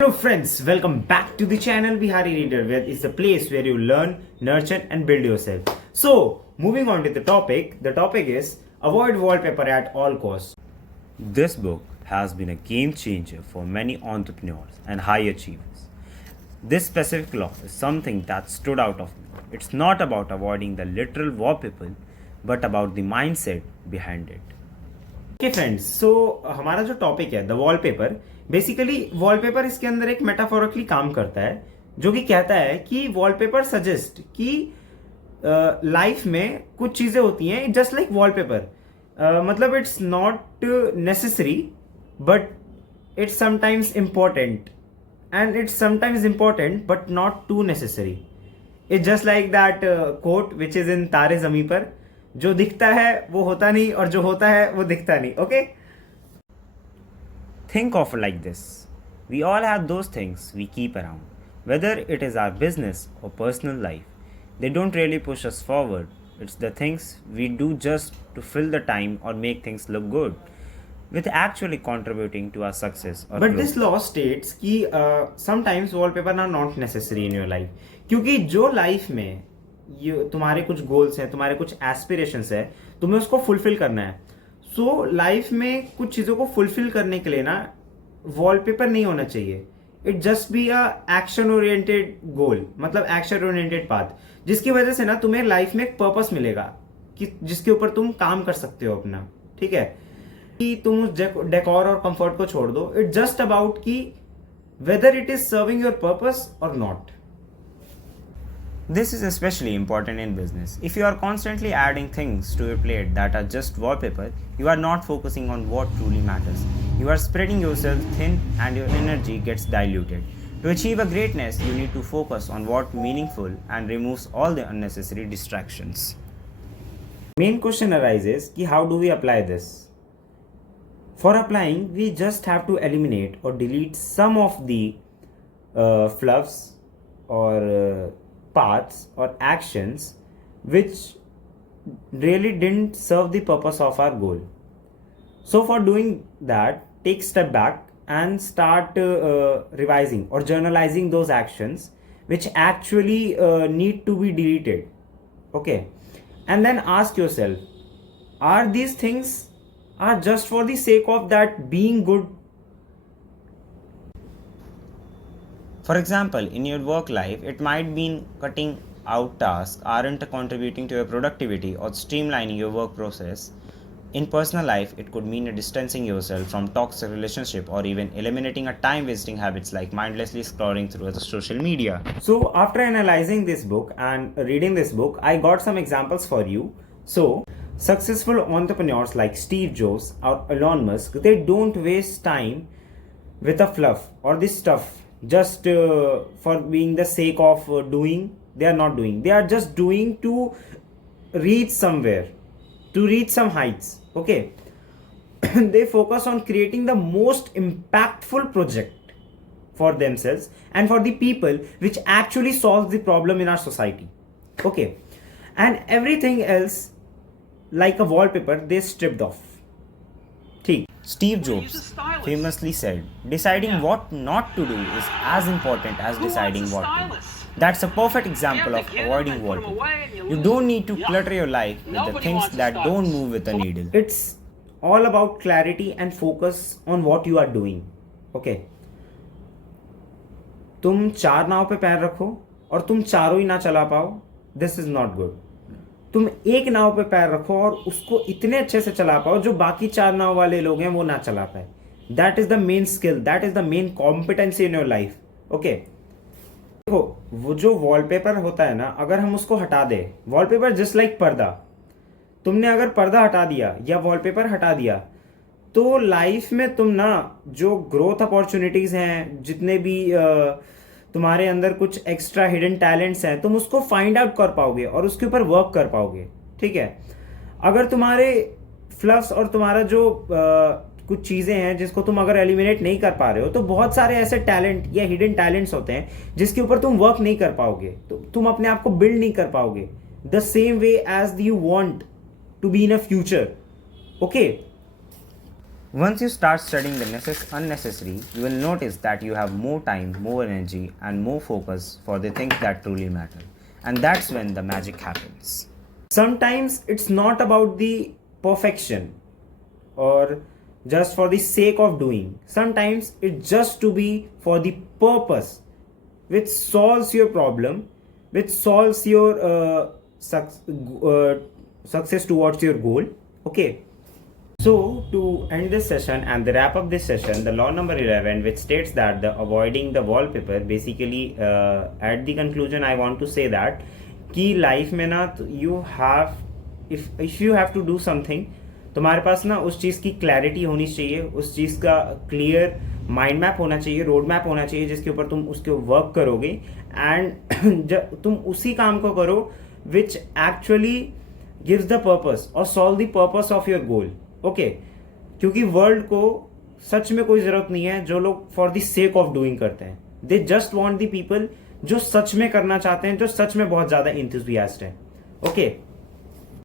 Hello friends, welcome back to the channel Bihari Reader, where is the place where you learn, nurture and build yourself. So, moving on to the topic is avoid wallpaper at all costs. This book has been a game changer for many entrepreneurs and high achievers. This specific law is something that stood out of me. It's not about avoiding the literal wallpaper, but about the mindset behind it. Okay friends, so हमारा जो topic है the wallpaper, basically wallpaper इसके अंदर एक metaphorically काम करता है जो कि कहता है कि वॉलपेपर सजेस्ट कि लाइफ में कुछ चीजें होती हैं जस्ट लाइक वॉलपेपर, मतलब it's not necessary but it's sometimes important and it's sometimes important but not too necessary. It's just like that quote which is in Taare Zameen पर, जो दिखता है वो होता नहीं और जो होता है वो दिखता नहीं. Okay, Think of it like this. We all have those things we keep around, whether it is our business or personal life. They don't really push us forward. It's the things we do just to fill the time or make things look good, with actually contributing to our success or but growth. This law states कि sometimes wallpaper are not necessary in your life, क्योंकि जो life में तुम्हारे कुछ goals हैं, तुम्हारे कुछ aspirations है, तुम्हें उसको फुलफिल करना है. सो लाइफ में कुछ चीज़ों को फुलफिल करने के लिए ना वॉलपेपर नहीं होना चाहिए. It just be a action oriented goal, मतलब एक्शन ओरिएंटेड पाथ, जिसकी वजह से ना तुम्हें लाइफ में एक पर्पस मिलेगा कि जिसके ऊपर तुम काम कर सकते हो अपना. ठीक है, कि तुम उस डेकोर और कंफर्ट को छोड़ दो. इट जस्ट अबाउट कि whether it is serving your purpose और not. This is especially important in business. If you are constantly adding things to your plate that are just wallpaper, you are not focusing on what truly matters. You are spreading yourself thin and your energy gets diluted. To achieve a greatness, you need to focus on what meaningful and removes all the unnecessary distractions. Main question arises कि how do we apply this? For applying, we just have to eliminate or delete some of the fluffs or paths or actions which really didn't serve the purpose of our goal. So for doing that, take step back and start revising or journalizing those actions which actually need to be deleted. Okay, and then ask yourself, are these things are just for the sake of that being good? For example, in your work life, it might mean cutting out tasks aren't contributing to your productivity or streamlining your work process. In personal life, it could mean distancing yourself from toxic relationship or even eliminating a time-wasting habits like mindlessly scrolling through the social media. So after analyzing this book and reading this book, I got some examples for you. So successful entrepreneurs like Steve Jobs or Elon Musk, they don't waste time with a fluff or this stuff just for being the sake of doing. They are not doing, they are just doing to reach somewhere, to reach some heights. Okay, they focus on creating the most impactful project for themselves and for the people which actually solves the problem in our society. Okay, and everything else like a wallpaper they stripped off. ठीक. Steve Jobs famously said, deciding what not to do is as important as deciding what to do. That's a perfect example of avoiding wallpaper. You don't need to clutter your life with the things that don't move with a needle. It's all about clarity and focus on what you are doing. Okay, तुम चार नाव पे पैर रखो और तुम चारों ही ना चला पाओ, दिस इज नॉट गुड. तुम एक नाव पे पैर रखो और उसको इतने अच्छे से चला पाओ जो बाकी चार नाव वाले लोग हैं वो ना चला पाए. That is the main skill, that is the main competency in your life. Okay, देखो वो जो वॉलपेपर होता है ना, अगर हम उसको हटा दें, वॉलपेपर जस्ट लाइक पर्दा, तुमने अगर पर्दा हटा दिया या वॉलपेपर हटा दिया तो लाइफ में तुम ना जो ग्रोथ अपॉर्चुनिटीज हैं, जितने भी तुम्हारे अंदर कुछ एक्स्ट्रा हिडन टैलेंट्स हैं, तुम उसको फाइंड आउट कर पाओगे और उसके ऊपर वर्क कर पाओगे. ठीक है, अगर तुम्हारे फ्लफ्स और तुम्हारा जो कुछ चीज़ें हैं जिसको तुम अगर एलिमिनेट नहीं कर पा रहे हो, तो बहुत सारे ऐसे टैलेंट या हिडन टैलेंट्स होते हैं जिसके ऊपर तुम वर्क नहीं कर पाओगे, तो तुम अपने आप को बिल्ड नहीं कर पाओगे the same way as you want to be in a future. Okay, Once you start studying the unnecessary, you will notice that you have more time, more energy, and more focus for the things that truly matter. And that's when the magic happens. Sometimes it's not about the perfection or just for the sake of doing. Sometimes it's just to be for the purpose which solves your problem, which solves your success towards your goal. Okay. So to end this session and the wrap up this session, the law number 11, which states that the avoiding the wallpaper, basically at the conclusion I want to say that कि life में ना you have if you have to do something, तुम्हारे पास ना उस चीज़ की clarity होनी चाहिए, उस चीज़ का क्लियर माइंड मैप होना चाहिए, रोड मैप होना चाहिए जिसके ऊपर तुम उसके वर्क करोगे एंड तुम उसी काम को करो which actually gives the purpose और solve the purpose of your goal. Okay, क्योंकि वर्ल्ड को सच में कोई ज़रूरत नहीं है जो लोग for the sake of doing करते हैं. They just want the people जो सच में करना चाहते हैं, जो सच में बहुत ज़्यादा इंथुजियास्ट है. ओके.